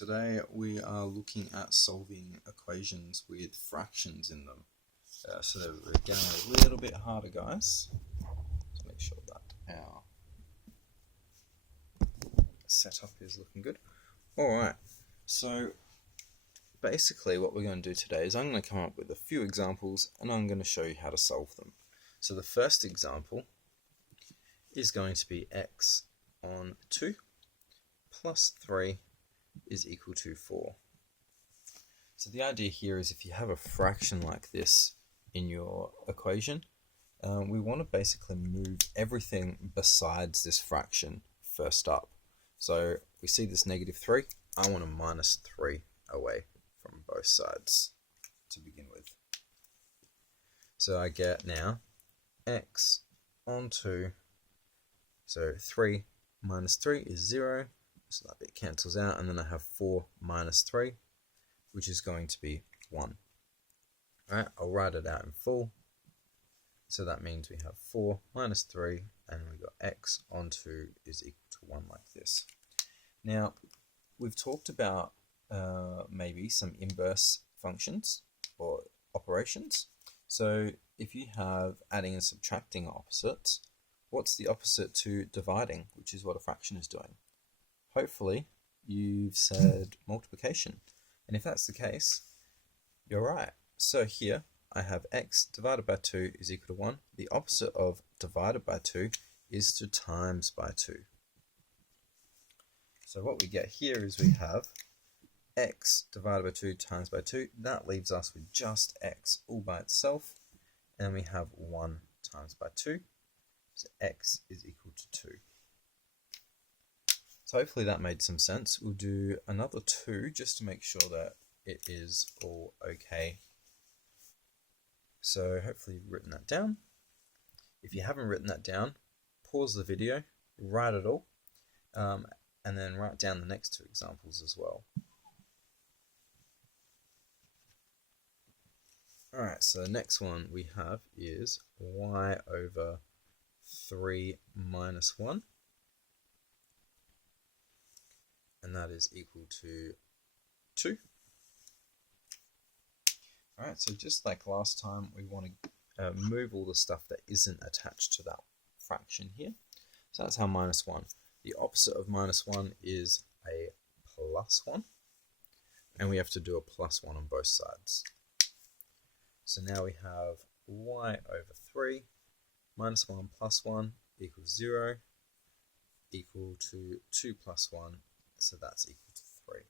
Today we are looking at solving equations with fractions in them. So we're getting a little bit harder, guys. Let's make sure that our setup is looking good. Alright, so basically what we're going to do today is I'm going to come up with a few examples and I'm going to show you how to solve them. So the first example is going to be x on 2 plus 3 is equal to 4. So the idea here is if you have a fraction like this in your equation, we want to basically move everything besides this fraction first up. So we see this negative 3, I want to minus 3 away from both sides to begin with. So I get now x on 2, so 3 minus 3 is 0. So that bit cancels out, and then I have 4 minus 3, which is going to be 1. Alright, I'll write it out in full. So that means we have 4 minus 3, and we've got x on 2 is equal to 1 like this. Now, we've talked about maybe some inverse functions or operations. So if you have adding and subtracting opposites, what's the opposite to dividing, which is what a fraction is doing? Hopefully, you've said multiplication. And if that's the case, you're right. So here, I have x divided by 2 is equal to 1. The opposite of divided by 2 is to times by 2. So what we get here is we have x divided by 2 times by 2. That leaves us with just x all by itself. And we have 1 times by 2. So x is equal to 2. So hopefully that made some sense. We'll do another 2 just to make sure that it is all okay. So hopefully you've written that down. If you haven't written that down, pause the video, write it all, and then write down the next 2 examples as well. Alright, so the next one we have is y over 3 minus 1. And that is equal to 2. Alright, so just like last time, we want to move all the stuff that isn't attached to that fraction here. So that's how minus 1. The opposite of minus 1 is a plus 1. And we have to do a plus 1 on both sides. So now we have y over 3 minus 1 plus 1 equals 0 equal to 2 plus 1. So that's equal to 3.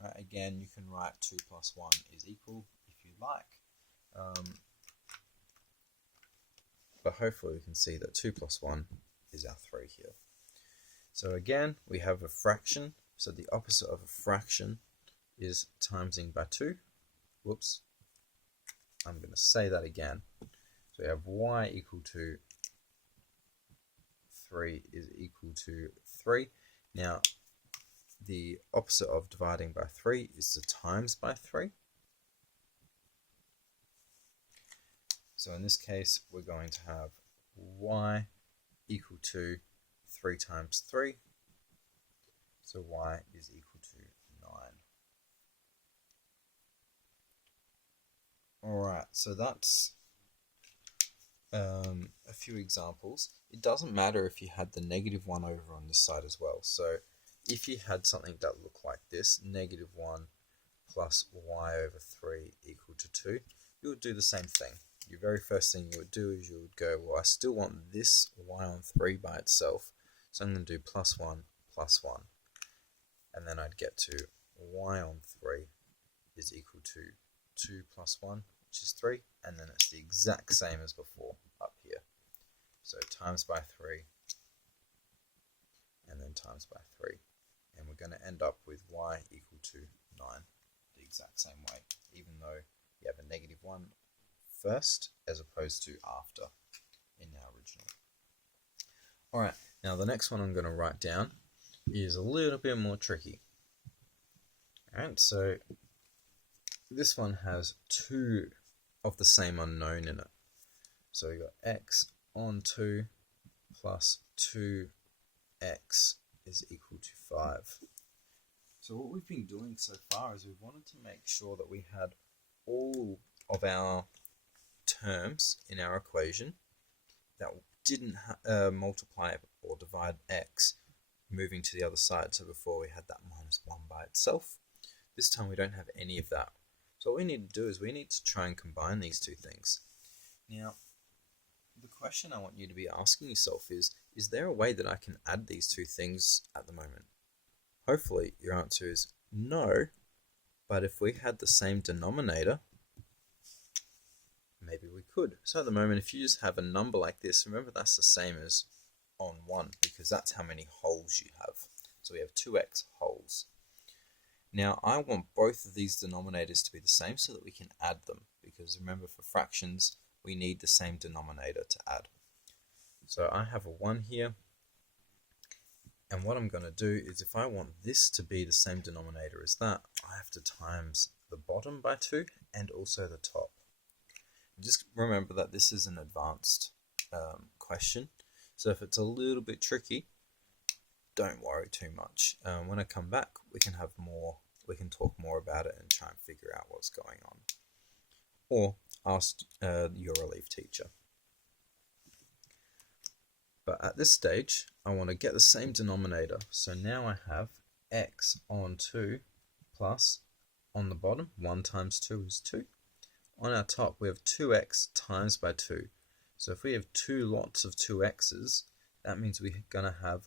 Right, again, you can write 2 plus 1 is equal if you like. But hopefully we can see that 2 plus 1 is our 3 here. So again, we have a fraction. So the opposite of a fraction is timesing by 2. Whoops. I'm going to say that again. So we have y equal to 3 is equal to 3. Now, the opposite of dividing by 3 is to times by 3. So in this case, we're going to have y equal to 3 times 3. So y is equal to 9. Alright, so that's a few examples. It doesn't matter if you had the negative 1 over on this side as well. So if you had something that looked like this, negative 1 plus y over 3 equal to 2, you would do the same thing. Your very first thing you would do is you would go, well, I still want this y on 3 by itself, so I'm going to do plus 1 plus 1. And then I'd get to y on 3 is equal to 2 plus 1, which is 3, and then it's the exact same as before up here. So times by 3, and then times by 3. And we're going to end up with y equal to 9, the exact same way, even though you have a negative 1 first as opposed to after in our original. Alright, now the next one I'm going to write down is a little bit more tricky. Alright, so this one has 2 of the same unknown in it. So we've got x on 2 plus 2x is equal to 5. So what we've been doing so far is we've wanted to make sure that we had all of our terms in our equation that didn't multiply or divide x moving to the other side. So before we had that minus 1 by itself. This time we don't have any of that. So what we need to do is we need to try and combine these two things. Now, the question I want you to be asking yourself is there a way that I can add these two things at the moment? Hopefully your answer is no, but if we had the same denominator, maybe we could. So at the moment, if you just have a number like this, remember that's the same as on 1 because that's how many wholes you have. So we have 2x wholes. Now I want both of these denominators to be the same so that we can add them, because remember, for fractions we need the same denominator to add. So I have a 1 here, and what I'm going to do is, if I want this to be the same denominator as that, I have to times the bottom by 2 and also the top. Just remember that this is an advanced question, so if it's a little bit tricky, don't worry too much. When I come back, we can talk more about it and try and figure out what's going on. Or ask your relief teacher. But at this stage, I want to get the same denominator. So now I have x on 2 plus, on the bottom, 1 times 2 is 2. On our top, we have 2x times by 2. So if we have 2 lots of 2x's, that means we're going to have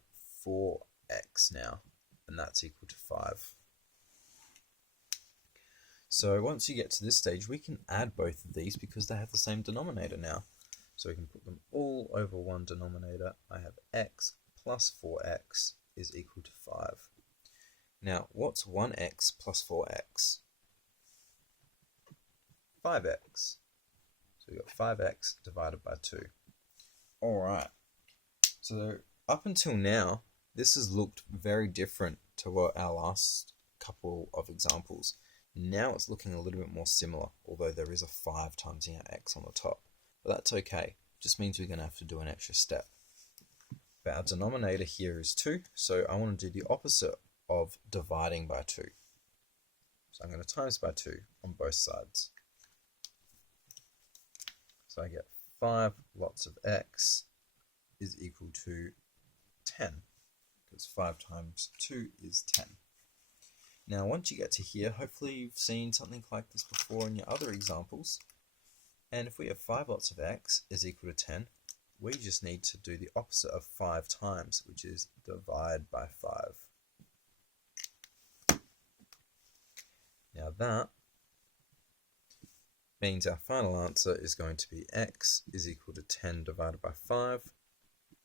4x now, and that's equal to 5. So once you get to this stage, we can add both of these because they have the same denominator now. So we can put them all over one denominator. I have x plus 4x is equal to 5. Now, what's 1x plus 4x? 5x. So we've got 5x divided by 2. Alright, so up until now, this has looked very different to what our last couple of examples. Now it's looking a little bit more similar, although there is a 5 times our x on the top. But that's okay, just means we're going to have to do an extra step. But our denominator here is 2, so I want to do the opposite of dividing by 2. So I'm going to times by 2 on both sides. So I get 5 lots of x is equal to 10, because 5 times 2 is 10. Now once you get to here, hopefully you've seen something like this before in your other examples. And if we have 5 lots of x is equal to 10, we just need to do the opposite of 5 times, which is divide by 5. Now that means our final answer is going to be x is equal to 10 divided by 5.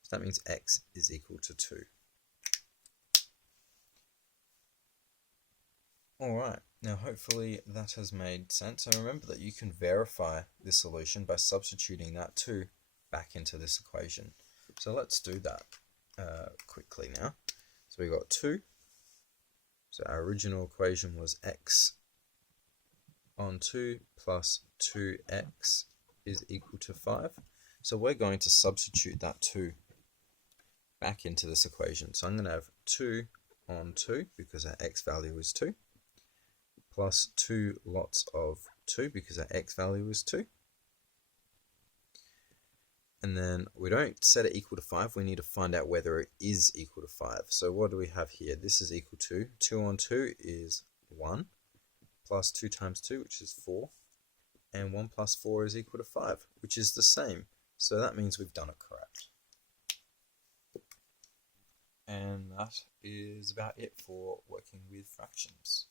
So that means x is equal to 2. Alright, now hopefully that has made sense. And remember that you can verify this solution by substituting that 2 back into this equation. So let's do that quickly now. So we got 2. So our original equation was x on 2 plus 2x is equal to 5. So we're going to substitute that 2 back into this equation. So I'm going to have 2 on 2 because our x value is 2. Plus 2 lots of 2 because our x value is 2. And then we don't set it equal to 5, we need to find out whether it is equal to 5. So what do we have here? This is equal to 2 on 2 is 1, plus 2 times 2, which is 4, and 1 plus 4 is equal to 5, which is the same. So that means we've done it correct. And that is about it for working with fractions.